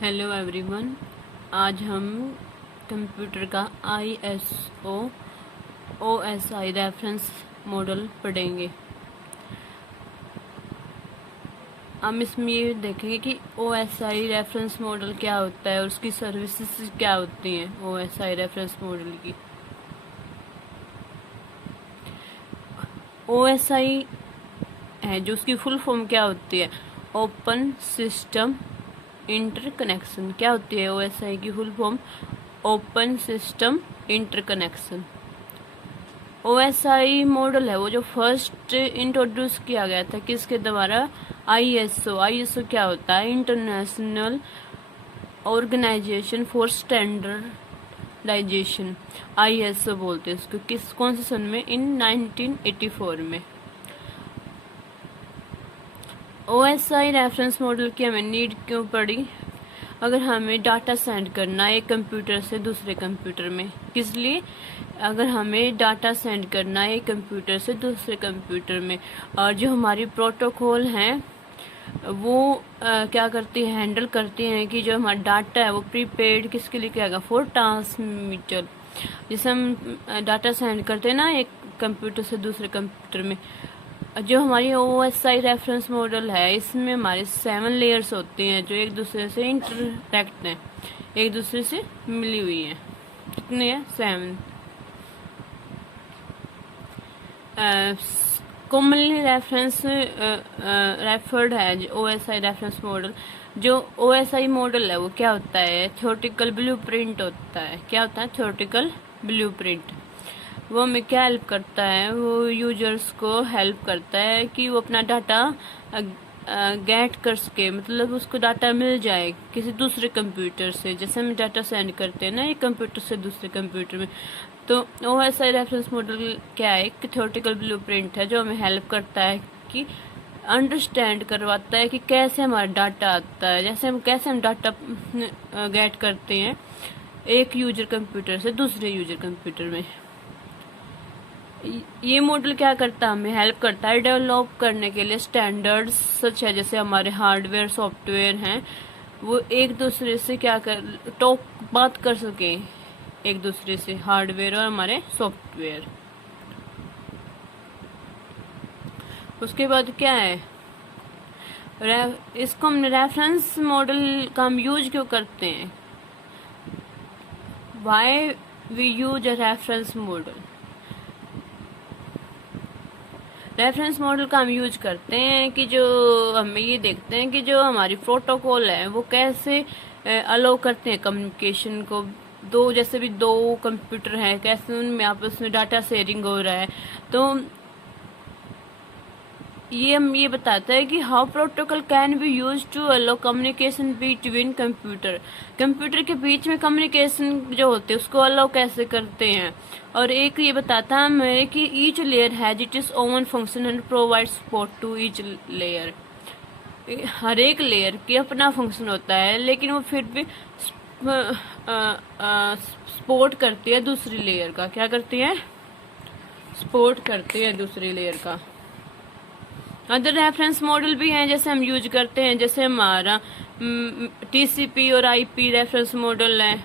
Hello everyone. आज हम computer का ISO OSI रेफरेंस मॉडल पढ़ेंगे। हम इसमें ये देखेंगे कि OSI रेफरेंस मॉडल क्या होता है और उसकी सर्विसेज क्या होती हैं। OSI रेफरेंस मॉडल की OSI है जो उसकी फुल फॉर्म क्या होती है, ओपन सिस्टम इंटरकनेक्शन। क्या होती है OSI की full form? Open system interconnection. OSI model है वो जो फर्स्ट इंट्रोड्यूस किया गया था किसके द्वारा? ISO क्या होता है? International organization for standardization. ISO बोलते हैं इसको। कौन से सन में? इन 1984 में। OSI रेफरेंस मॉडल की हमें नीड क्यों पड़ी? अगर हमें डाटा सेंड करना है एक कंप्यूटर से दूसरे कंप्यूटर में, किस लिए? अगर हमें डाटा सेंड करना है एक कंप्यूटर से दूसरे कंप्यूटर में, और जो हमारी प्रोटोकॉल हैं वो क्या करती है, हैंडल करती हैं कि जो हमारा डाटा है वो प्रीपेड किसके लिए किया गया? For transmitter. जैसे हम डाटा सेंड करते हैं ना एक कंप्यूटर से दूसरे कंप्यूटर में, जो हमारी OSI रेफरेंस मॉडल है इसमें हमारे 7 लेयर्स होती हैं जो एक दूसरे से इंटरेक्ट हैं, एक दूसरे से मिली हुई हैं। कितने हैं? 7। कॉमनली रेफरेंस रेफर्ड है OSI रेफरेंस मॉडल। जो OSI मॉडल है वो क्या होता है? थ्योरेटिकल ब्लूप्रिंट होता है। क्या होता है? Theoretical blueprint. वो हमें क्या हेल्प करता है? वो यूजर्स को हेल्प करता है कि वो अपना डाटा गेट कर सके, मतलब उसको डाटा मिल जाए किसी दूसरे कंप्यूटर से। जैसे हम डाटा सेंड करते हैं ना एक कंप्यूटर से दूसरे कंप्यूटर में, तो OSI रेफरेंस मॉडल क्या है? एक थ्योरेटिकल ब्लूप्रिंट है जो हमें हेल्प करता है कि अंडरस्टैंड करवाता है कि कैसे हमारा डाटा आता है, जैसे हम डाटा गेट करते हैं एक यूजर कंप्यूटर से दूसरे यूजर कंप्यूटर में। ये मॉडल क्या करता है? हमें हेल्प करता है डेवलप करने के लिए स्टैंडर्ड्स सच है, जैसे हमारे हार्डवेयर सॉफ्टवेयर हैं वो एक दूसरे से क्या कर बात कर सके, एक दूसरे से, हार्डवेयर और हमारे सॉफ्टवेयर। उसके बाद क्या है? इसको हम रेफरेंस मॉडल का हम यूज क्यों करते हैं? Why we use a reference model? Reference model का हम यूज करते हैं कि जो हमें ये देखते हैं कि जो हमारी प्रोटोकॉल है वो कैसे अलाउ करते हैं कम्युनिकेशन को। जैसे भी दो कंप्यूटर हैं, कैसे उनमें आपस में डाटा शेयरिंग हो रहा है। तो ये बताता है कि how protocol can be use to allow communication between computer के बीच में कम्युनिकेशन जो होते हैं उसको अलाउ कैसे करते हैं। और एक ये बताता है हमें कि each layer has it is own function and provide support to each layer. हर एक लेयर की अपना फंक्शन होता है लेकिन वो फिर भी सपोर्ट करती है दूसरी लेयर का। क्या करती है? सपोर्ट करती है दूसरी लेयर का। अदर रेफरेंस मॉडल भी हैं जैसे हम यूज करते हैं, जैसे हमारा TCP और IP रेफरेंस मॉडल है।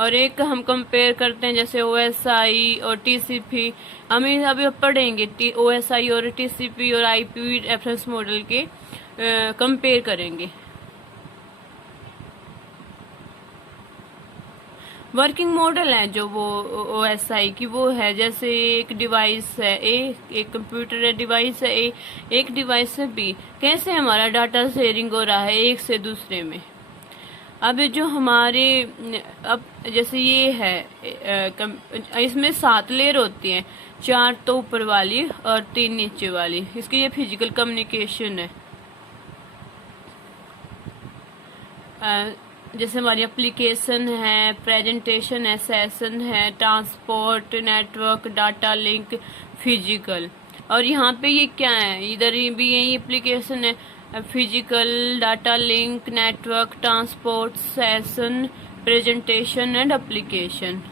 और एक हम कंपेयर करते हैं जैसे OSI और TCP। हम अभी पढ़ेंगे OSI और TCP और IP रेफरेंस मॉडल के कंपेयर करेंगे। वर्किंग मॉडल है जो वो OSI की वो है, जैसे एक डिवाइस है एक कंप्यूटर है, डिवाइस है एक डिवाइस है B। कैसे हमारा डाटा शेयरिंग हो रहा है एक से दूसरे में। अब जो हमारे अब जैसे ये है इसमें 7 लेयर होती हैं, 4 तो ऊपर वाली और 3 नीचे वाली। इसकी ये फिजिकल कम्युनिकेशन है। जैसे हमारी एप्लीकेशन है, प्रेजेंटेशन है, सेशन है, transport, network, data link, physical. और यहाँ पे ये क्या है? इधर भी यही एप्लीकेशन है, physical, data link, network, transport, session, presentation and application.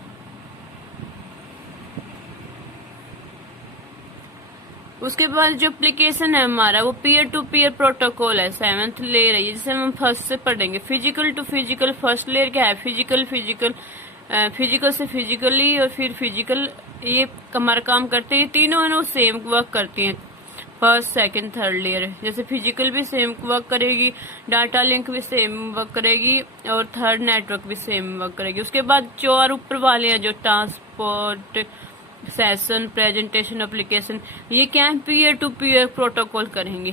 उसके बाद जो एप्लीकेशन है हमारा वो पीयर टू पीयर प्रोटोकॉल है, 7th लेयर है, जिसे हम फर्स्ट से पढ़ेंगे। Physical to physical, first layer क्या है, फिजिकल फिजिकल से फिजिकली और फिर फिजिकल, ये हमारा काम करते हैं। तीनों है ना सेम वर्क करती हैं, फर्स्ट सेकंड थर्ड लेयर। जैसे फिजिकल भी सेम वर्क करेगी, डाटा लिंक भी सेम वर्क करेगी और थर्ड नेटवर्क भी सेम वर्क करेगी। उसके बाद जो और ऊपर वाले हैं जो ट्रांसपोर्ट, सेशन, प्रेजेंटेशन, एप्लीकेशन, ये क्या है, पीयर टू पीयर प्रोटोकॉल करेंगे।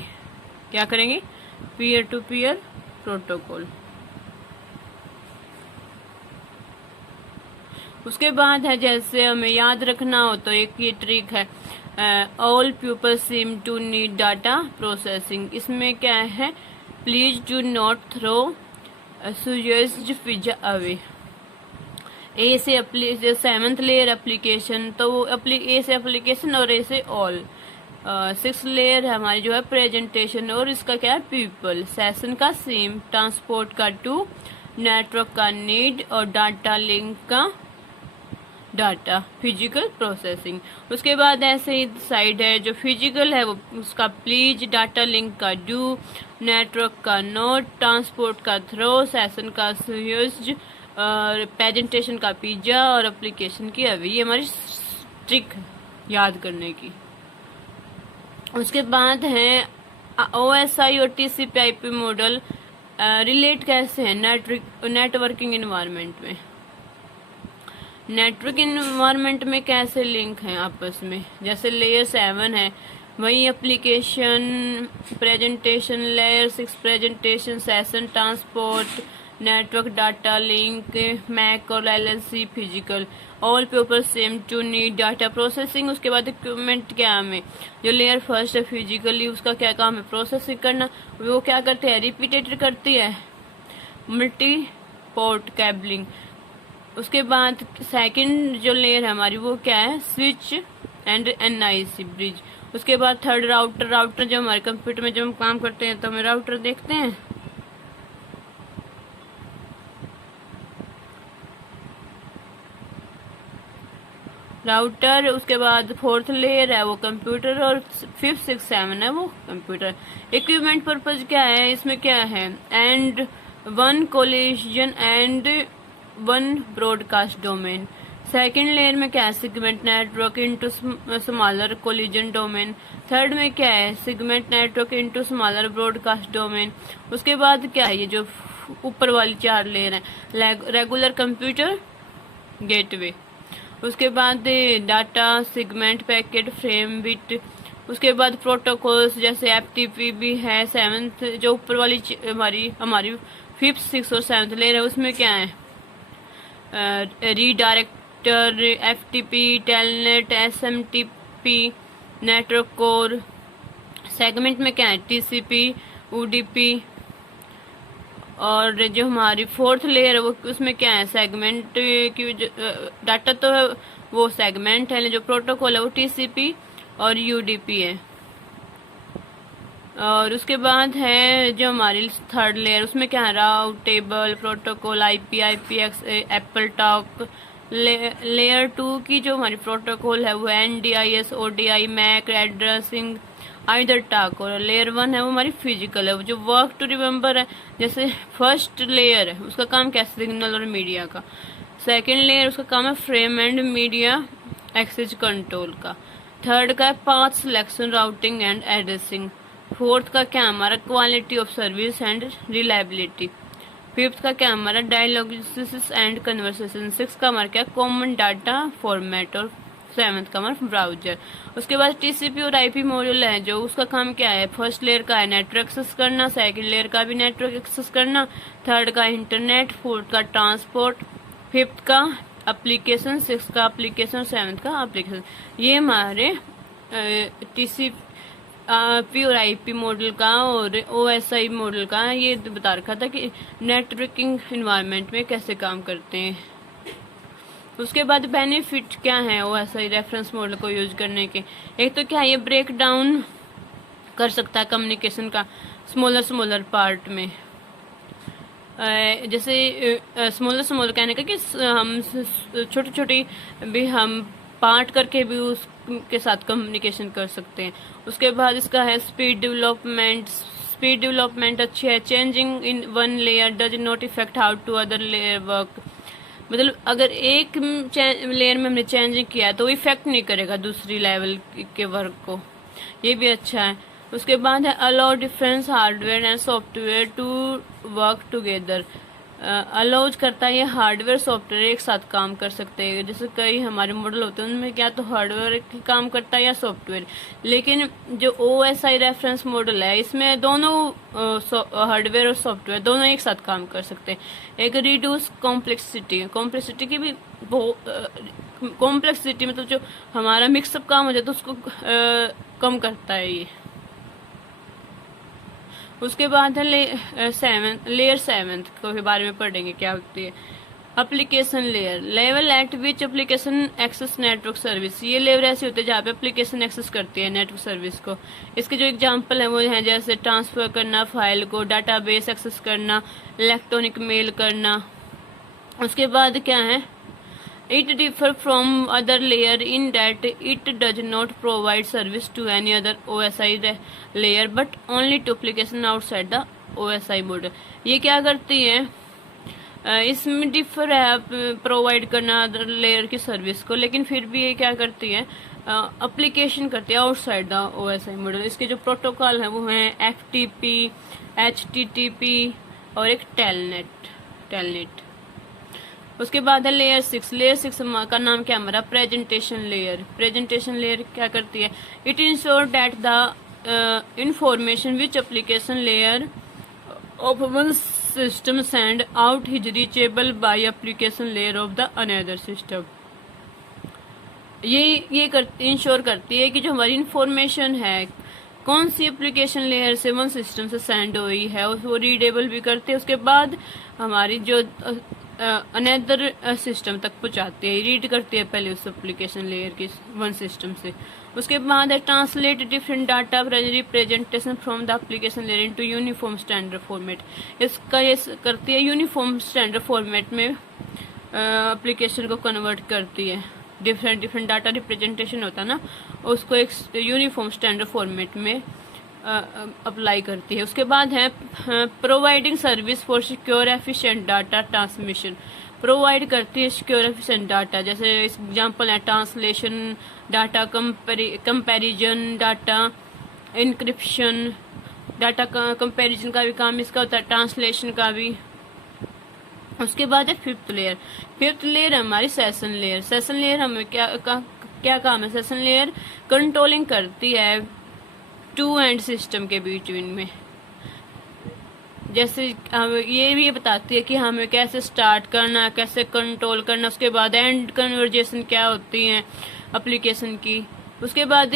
क्या करेंगे, पीयर टू पीयर प्रोटोकॉल। उसके बाद है जैसे हमें याद रखना हो तो एक ये ट्रिक है, all people seem to need data processing. इसमें क्या है, please do not throw sausage pizza away. A से 7th लेयर एप्लीकेशन, तो वो ए से एप्लीकेशन और ए से ऑल। 6th लेयर हमारी जो है प्रेजेंटेशन, और इसका क्या है, पीपल। सेशन का सेम, ट्रांसपोर्ट का टू, नेटवर्क का नीड और डाटा लिंक का डाटा, फिजिकल प्रोसेसिंग। उसके बाद ऐसे ही साइड है जो फिजिकल है वो उसका प्लीज, डाटा लिंक का डू, नेटवर्क का नोट, ट्रांसपोर्ट का थ्रो, सेशन का यूज्ड, और प्रेजेंटेशन का पिज्जा और एप्लीकेशन की अभी। ये हमारी ट्रिक है याद करने की। उसके बाद है OSI और TCP/IP मॉडल रिलेट कैसे है नेटवर्किंग इन्वायरमेंट में। नेटवर्क इन्वायरमेंट में कैसे लिंक हैं आपस में, जैसे लेयर 7 है वही application, presentation, layer 6 presentation, session, transport, network, data link, MAC और LLC physical, all people same to need data processing. उसके बाद इक्विपमेंट क्या हमें, जो लेयर फर्स्ट है फिजिकली उसका क्या काम है, प्रोसेसिंग करना। वो क्या करते हैं, रिपीटेटर करती है, मल्टी पोर्ट केबलिंग। उसके बाद सेकंड जो लेयर है हमारी वो क्या है, स्विच एंड NIC ब्रिज। उसके बाद थर्ड राउटर जो हमारे कंप्यूटर में जब हम काम करते हैं तो हमें राउटर देखते हैं। राउटर। उसके बाद 4th लेयर है वो कंप्यूटर, और 5th 6 7 है वो कंप्यूटर। इक्विपमेंट पर्पज क्या है, इसमें क्या है, and 1 collision and 1 broadcast domain. Second layer में क्या है, segment network into smaller collision domain. Third में क्या है, segment network into smaller broadcast domain. उसके बाद क्या है, ये जो ऊपर वाली 4 लेयर है, रेगुलर कंप्यूटर गेटवे। उसके बाद data segment packet frame bit. उसके बाद प्रोटोकॉल्स जैसे FTP भी है। 7th जो ऊपर वाली हमारी 5th 6th और 7th लेयर है उसमें क्या है, redirector, FTP, telnet, SMTP, network core. Segment में क्या है, TCP, UDP। और जो हमारी 4th लेयर है वो उसमें क्या है, सेगमेंट की डाटा तो है वो सेगमेंट है, जो प्रोटोकॉल है वो TCP और UDP है। और उसके बाद है जो हमारी 3rd लेयर उसमें क्या है, routable protocol, IPX, AppleTalk. Layer 2 की जो हमारी प्रोटोकॉल है वो NDIS, ODI, MAC addressing, EtherTalk. और लेयर 1 है वो हमारी फिजिकल है, वो जो वर्क टू रिमेम्बर है। जैसे फर्स्ट लेयर है उसका काम क्या है, सिग्नल और मीडिया का। सेकेंड लेयर उसका काम है frame and media access control का। थर्ड का है path selection, routing and addressing. 4th का क्या हमारा, quality of service and reliability. 5th का क्या हमारा, डायलॉग्सिस एंड कन्वर्सेशन। 6th का हमारा क्या, कॉमन डाटा फॉर्मेट। और 7th का हमारा ब्राउजर। उसके बाद TCP और IP मॉड्यूल है जो उसका काम क्या है, फर्स्ट लेयर का है नेटवर्क एक्सेस करना, सेकंड लेयर का भी नेटवर्क एक्सेस करना, थर्ड का इंटरनेट, 4th का ट्रांसपोर्ट, 5th का एप्लीकेशन, 6th का एप्लीकेशन, 7th का एप्लीकेशन। ये हमारे TCP और IP मॉडल का और OSI मॉडल का ये बता रखा था कि नेटवर्किंग इन्वायरमेंट में कैसे काम करते हैं। उसके बाद बेनिफिट क्या है OSI रेफरेंस मॉडल को यूज करने के, एक तो क्या है, ये ब्रेक डाउन कर सकता है कम्युनिकेशन का स्मॉलर पार्ट में। जैसे स्मॉलर कहने का कि हम छोटी भी हम पार्ट करके भी उस के साथ कम्युनिकेशन कर सकते हैं। उसके बाद इसका है स्पीड डेवलपमेंट। स्पीड डेवलपमेंट अच्छी है। Changing in one layer does not effect how to other layer work. मतलब अगर एक लेयर में हमने चेंजिंग किया है तो इफेक्ट नहीं करेगा दूसरी लेवल के वर्क को, ये भी अच्छा है। उसके बाद है allow difference hardware and software to work together. Allows करता है ये हार्डवेयर सॉफ्टवेयर एक साथ काम कर सकते हैं। जैसे कई हमारे मॉडल होते हैं उनमें क्या तो हार्डवेयर काम करता है या सॉफ्टवेयर, लेकिन जो OSI रेफरेंस मॉडल है इसमें दोनों हार्डवेयर और सॉफ्टवेयर दोनों एक साथ काम कर सकते हैं। एक रिड्यूस कॉम्प्लेक्सिटी की भी कॉम्प्लेक्सिटी मतलब जो हमारा मिक्सअप काम हो जाता है उसको कम करता है ये। उसके बाद है लेयर 7 के बारे में पढ़ेंगे क्या होती है। Application layer level at which application access network service. ये लेवल ऐसी होती है जहाँ पे एप्लीकेशन एक्सेस करती है नेटवर्क सर्विस को। इसके जो एग्जांपल है वो है जैसे ट्रांसफर करना फाइल को, डाटाबेस एक्सेस करना, इलेक्ट्रॉनिक मेल करना। उसके बाद क्या है, it differ from other layer in that it does not provide service to any other OSI layer but only to application outside the OSI model. ये क्या करती है, इसमें डिफर है प्रोवाइड करना अदर लेयर की सर्विस को, लेकिन फिर भी ये क्या करती है, एप्लीकेशन करती है आउटसाइड द OSI मॉडल। इसके जो प्रोटोकॉल है वो है FTP, HTTP और एक टेलनेट। उसके बाद है लेयर 6। लेयर 6 का नाम क्या हमारा प्रेजेंटेशन लेयर। प्रेजेंटेशन लेयर क्या करती है, it ensure that the information which application layer of one system send out is reachable by application layer of the another system. ये इंश्योर करती है कि जो हमारी इंफॉर्मेशन है कौन सी एप्लीकेशन लेयर से वन सिस्टम से सेंड हुई है वो रीडेबल भी करती है। उसके बाद हमारी जो अनदर सिस्टम तक पहुंचाती है, रीड करती है पहले उस एप्लीकेशन लेयर की वन सिस्टम से। उसके बाद है translate different data representation from the application layer into uniform standard format. इसका ये करती है यूनिफॉर्म स्टैंडर्ड फॉर्मेट में एप्लीकेशन को कन्वर्ट करती है। डिफरेंट डाटा रिप्रेजेंटेशन होता है ना, उसको एक यूनिफॉर्म स्टैंडर्ड फॉर्मेट में अप्लाई करती है। उसके बाद है providing service for secure efficient data transmission. Provide करती है सिक्योर एफिशिएंट डाटा, जैसे एग्जांपल है translation data, comparison data, encryption data comparison का भी काम इसका होता है, ट्रांसलेशन का भी। उसके बाद है फिफ्थ लेयर हमारी सेशन लेयर। सेशन लेयर हमें क्या काम है, सेशन लेयर कंट्रोलिंग करती है टू एंड सिस्टम के बीच में। जैसे ये भी बताती है कि हमें कैसे स्टार्ट करना, कैसे कंट्रोल करना। उसके बाद एंड कन्वर्जेशन क्या होती है एप्लीकेशन की। उसके बाद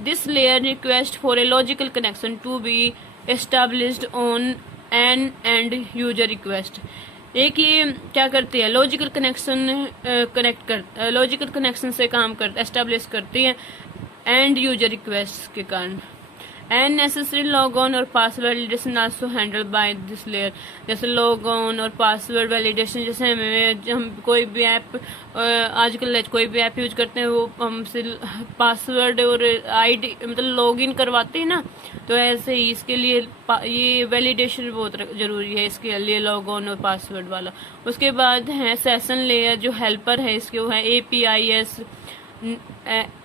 this layer request for a logical connection to be established on an end user request. एक ये क्या करती है, लॉजिकल कनेक्शन से काम कर एस्टेब्लिश करती है एंड यूजर रिक्वेस्ट के कारण। एंड नेसेसरी लॉग ऑन और password validation also handle by this layer. जैसे लॉग ऑन और पासवर्ड वैलिडेशन, जैसे हम कोई भी ऐप आजकल कोई भी ऐप यूज करते हैं वो हमसे पासवर्ड और आईडी मतलब लॉगिन करवाते हैं ना, तो ऐसे ही इसके लिए ये वैलिडेशन बहुत जरूरी है इसके लिए, लॉग ऑन और पासवर्ड वाला। उसके बाद है सेशन लेयर जो हेल्पर है इसके, वो है APIS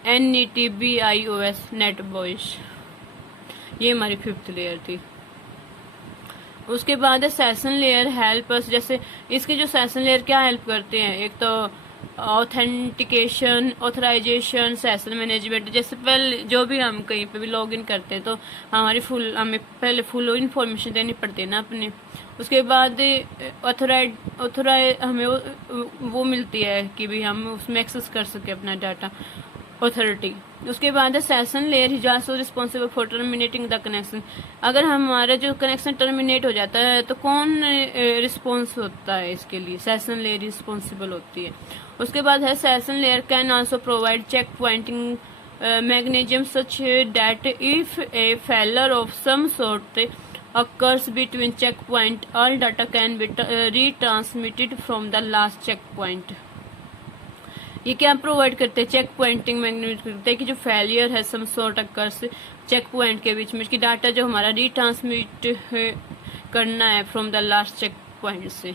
NETBIOS नेटबॉयस। ये हमारी फिफ्थ लेयर थी। उसके बाद है सेशन लेयर हेल्पर्स। जैसे इसके जो सेशन लेयर क्या हेल्प करते हैं, एक तो ऑथेंटिकेशन, ऑथराइजेशन, सेशन मैनेजमेंट। जैसे पहले जो भी हम कहीं पे भी लॉगिन करते हैं तो हमें पहले फुल इंफॉर्मेशन देनी पड़ती है ना अपनी। उसके बाद हमें वो मिलती है कि भी हम उसमें एक्सेस कर सके अपना डाटा, अथॉरिटी। उसके बाद है session layer is also responsible for terminating the connection. अगर हमारा जो कनेक्शन टर्मिनेट हो जाता है तो कौन रिस्पॉन्स होता है इसके लिए, सेशन लेयर रिस्पॉन्सिबल होती है। उसके बाद है session layer can also provide check pointing mechanism such that if a failure of some sort occurs between checkpoint, all data can be retransmitted from the last checkpoint। ये क्या provide करते हैं, check Poynting magnet करते हैं कि जो failure है some sort occurs check point के बीच में, कि डाटा जो हमारा रीट्रांसमिट करना है from the last check point से।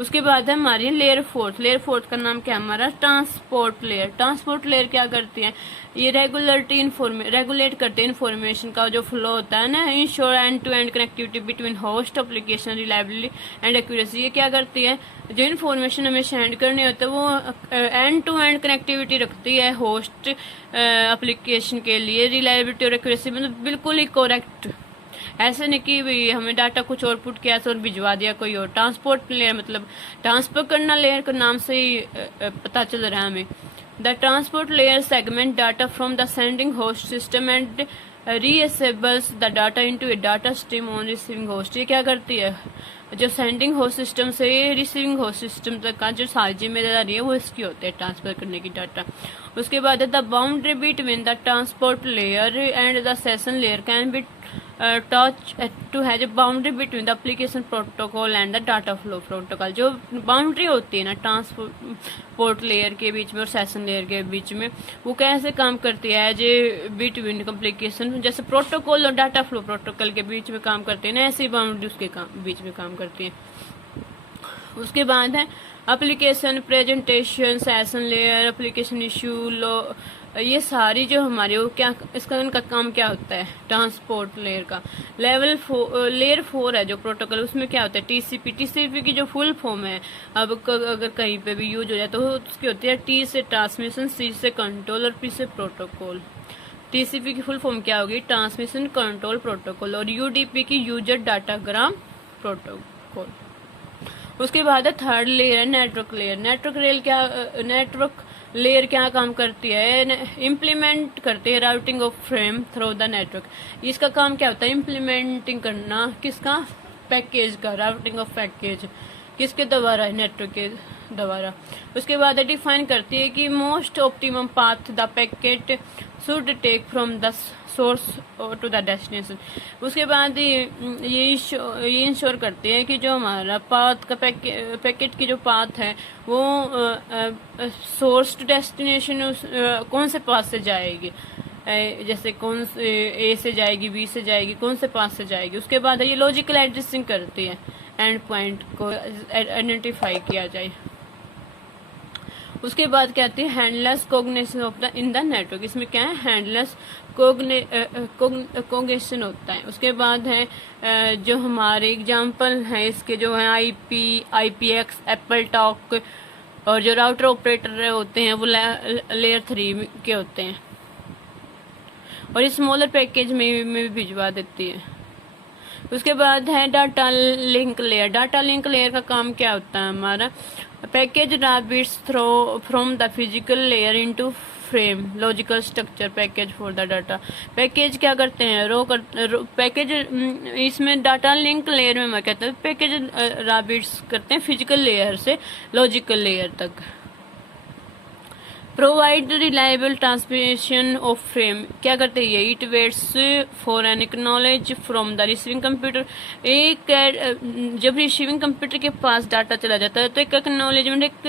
उसके बाद है हमारी लेयर फोर्थ। लेयर फोर्थ का नाम क्या है हमारा, ट्रांसपोर्ट लेयर। ट्रांसपोर्ट लेयर क्या करती है, ये रेगुलेट करते हैं इन्फॉर्मेशन का जो फ्लो होता है ना, ensure end to end connectivity between host application reliability and accuracy. ये क्या करती है, जो इन्फॉर्मेशन हमें सेंड करनी होती है वो एंड टू एंड कनेक्टिविटी रखती है होस्ट एप्लीकेशन के लिए, रिलायबिलिटी और एक्यूरेसी मतलब बिल्कुल ही करेक्ट। ऐसे नहीं कि भी हमें डाटा कुछ और पुट किया और भिजवा दिया कोई और। ट्रांसपोर्ट लेयर मतलब ट्रांसफर करना, लेयर का नाम से ही पता चल रहा है हमें। The transport layer segment data from the sending host system and reassembles the data into a data stream on receiving host. ये क्या करती है, जो सेंडिंग होस्ट सिस्टम से रिसीविंग होस्ट सिस्टम तक का जो सारी जिम्मेदारी है वो इसकी होती है ट्रांसफर करने की डाटा। उसके बाद है the boundary between the transport layer and the session layer can be touch to has a boundary between the application protocol and the data flow protocol. जो बाउंड्री होती है ना ट्रांसपोर्ट लेयर के बीच में और सेशन लेयर के बीच में, वो कैसे काम करती है, एज ए बिटवीन एप्लीकेशन, जैसे प्रोटोकॉल और डाटा फ्लो प्रोटोकॉल के बीच में काम करती है ना, ऐसी बाउंड्री उसके बीच में काम करती है। उसके बाद है application presentation, session layer, application issue लो, ये सारी जो हमारी वो क्या, इसका इनका काम क्या होता है ट्रांसपोर्ट लेयर का। लेयर 4 है जो प्रोटोकॉल, उसमें क्या होता है टीसीपी। टीसीपी की जो फुल फॉर्म है, अब अगर कहीं पे भी यूज हो जाए तो उसकी होती है टी से ट्रांसमिशन, सी से कंट्रोल और पी से प्रोटोकॉल। टीसीपी की फुल फॉर्म क्या होगी, ट्रांसमिशन कंट्रोल प्रोटोकॉल, और यूडीपी की यूजर डाटाग्राम प्रोटोकॉल। उसके बाद है थर्ड लेयर है नेटवर्क लेयर। नेटवर्क लेयर क्या काम करती है, इम्प्लीमेंट करती है routing of frame through the network. इसका काम क्या होता है, इम्प्लीमेंटिंग करना किसका, पैकेज का, राउटिंग ऑफ पैकेज किसके द्वारा, नेटवर्क के द्वारा। उसके बाद डिफाइन करती है कि most optimum path the packet should take from the source to the destination. उसके बाद ये इंश्योर करते हैं कि जो हमारा पाथ का पैकेट की जो पाथ है वो सोर्स टू डेस्टिनेशन कौन से पाथ से जाएगी, जैसे कौन से ए से जाएगी, बी से जाएगी, कौन से पाथ से जाएगी। उसके बाद ये लॉजिकल एड्रेसिंग करती है, एंड पॉइंट को आइडेंटिफाई किया जाए। उसके बाद क्या आती है handles cognition of the in the network. इसमें क्या है, हैंडलेस कोग्निशन होता है। उसके बाद है जो हमारे एग्जांपल हैं इसके जो है IPX, एप्पल टॉक, और जो राउटर ऑपरेटर होते हैं वो लेयर 3 के होते हैं, और ये स्मॉलर पैकेज में भी भिजवा देती है। उसके बाद है data link layer. Data link layer का काम क्या होता है हमारा, package bits through from the physical layer into frame logical structure package for the data. Package क्या करते हैं, पैकेज इसमें डाटा लिंक लेयर में मैं कहता हूँ पैकेज बिट्स करते हैं फिजिकल लेयर से लॉजिकल लेयर तक। Provide reliable transmission of frame क्या करते हैं ये, it waits for an acknowledge from the receiving computer. एक जब रिसीविंग कंप्यूटर के पास डाटा चला जाता है तो एक एक्नॉलेजमेंट, एक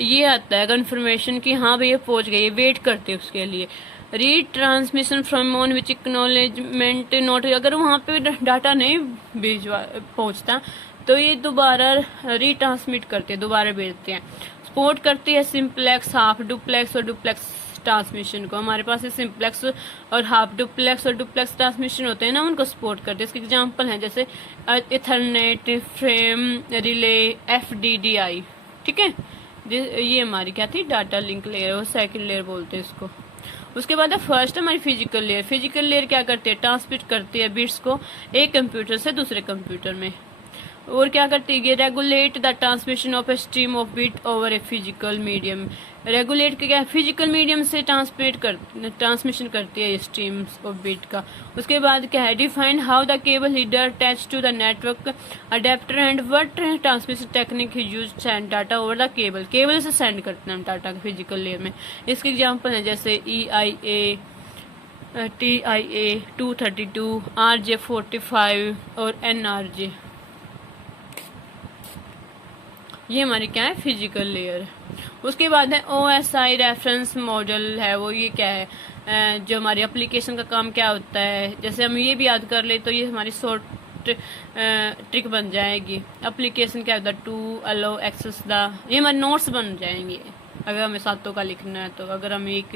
ये आता है कंफर्मेशन कि हाँ भैया पहुंच गए, वेट करते हैं उसके लिए। री transmission from on which acknowledgement note, अगर वहाँ पे डाटा नहीं पहुँचता तो ये दोबारा रीट्रांसमिट करते हैं, दोबारा भेजते हैं। सपोर्ट करती है सिंप्लेक्स, हाफ डुप्लेक्स और डुप्लेक्स ट्रांसमिशन को। हमारे पास सिंप्लेक्स और हाफ डुप्लेक्स और डुप्लेक्स ट्रांसमिशन होते हैं ना, उनको सपोर्ट करते हैं। इसके एग्जांपल हैं जैसे इथरनेट, फ्रेम रिले, FDDI। ठीक है, ये हमारी क्या थी डाटा लिंक लेयर और सेकंड लेयर बोलते हैं इसको। उसके बाद फर्स्ट हमारी फिजिकल लेयर। फिजिकल लेयर क्या करती है, ट्रांसमिट करती है बिट्स को एक कंप्यूटर से दूसरे कंप्यूटर में। और क्या करती है, regulate the transmission of a stream of bit over a physical medium. Regulate क्या, फिजिकल मीडियम से ट्रांसमिशन करती है स्ट्रीम्स ऑफ बिट का। उसके बाद क्या है, define how the cable leader attach to the network adapter and what transmission technique use send data over the cable. Cable से सेंड करते हैं हम डाटा फिजिकल लेयर में। इसके एग्जाम्पल है जैसे EIA, TIA 232, RJ45 और NRJ। ये हमारी क्या है फिजिकल लेयर। उसके बाद है OSI रेफरेंस मॉडल है, वो ये क्या है, जो हमारी एप्लीकेशन का काम क्या होता है। जैसे हम ये भी याद कर ले तो ये हमारी शॉर्ट ट्रिक बन जाएगी। एप्लीकेशन क्या होता है, टू अलो एक्सेस द, ये हमारे नोट्स बन जाएंगे अगर हमें सातों का लिखना है। तो अगर हम एक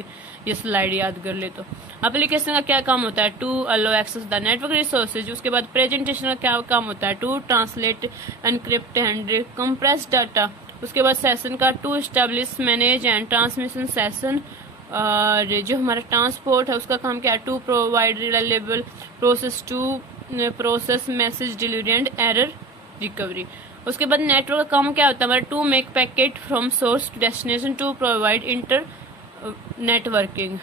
ये स्लाइड याद कर ले तो एप्लीकेशन का क्या काम होता है, to allow access the network resources. उसके बाद प्रेजेंटेशन का क्या काम होता है, to translate encrypt and compress data. उसके बाद सेशन का to establish manage and transmission session. और जो हमारा ट्रांसपोर्ट है उसका काम क्या है, to provide reliable process, to process message delivery and error recovery. उसके बाद नेटवर्क का काम क्या होता है हमारा, to make packet from source to destination, to provide internetworking.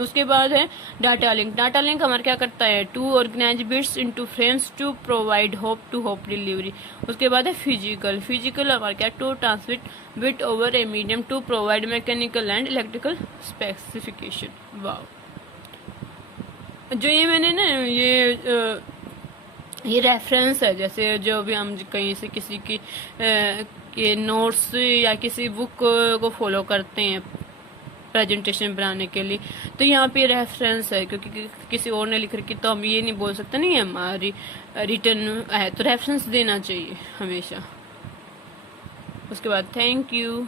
उसके बाद है डाटा लिंक। डाटा लिंक हमारा क्या करता है, to organize bits into frames to provide hop to hop delivery. उसके बाद है फिजिकल। फिजिकल हमारा क्या, to transmit bit over a medium, to provide mechanical and electrical specification. वाह, जो ये मैंने ना ये रेफरेंस है, जैसे जो भी हम कहीं से किसी की ये नोट्स या किसी बुक को फॉलो करते हैं प्रेजेंटेशन बनाने के लिए, तो यहाँ पे रेफरेंस है, क्योंकि किसी और ने लिख रखी तो हम ये नहीं बोल सकते नहीं है हमारी रिटर्न है, तो रेफरेंस देना चाहिए हमेशा। उसके बाद थैंक यू।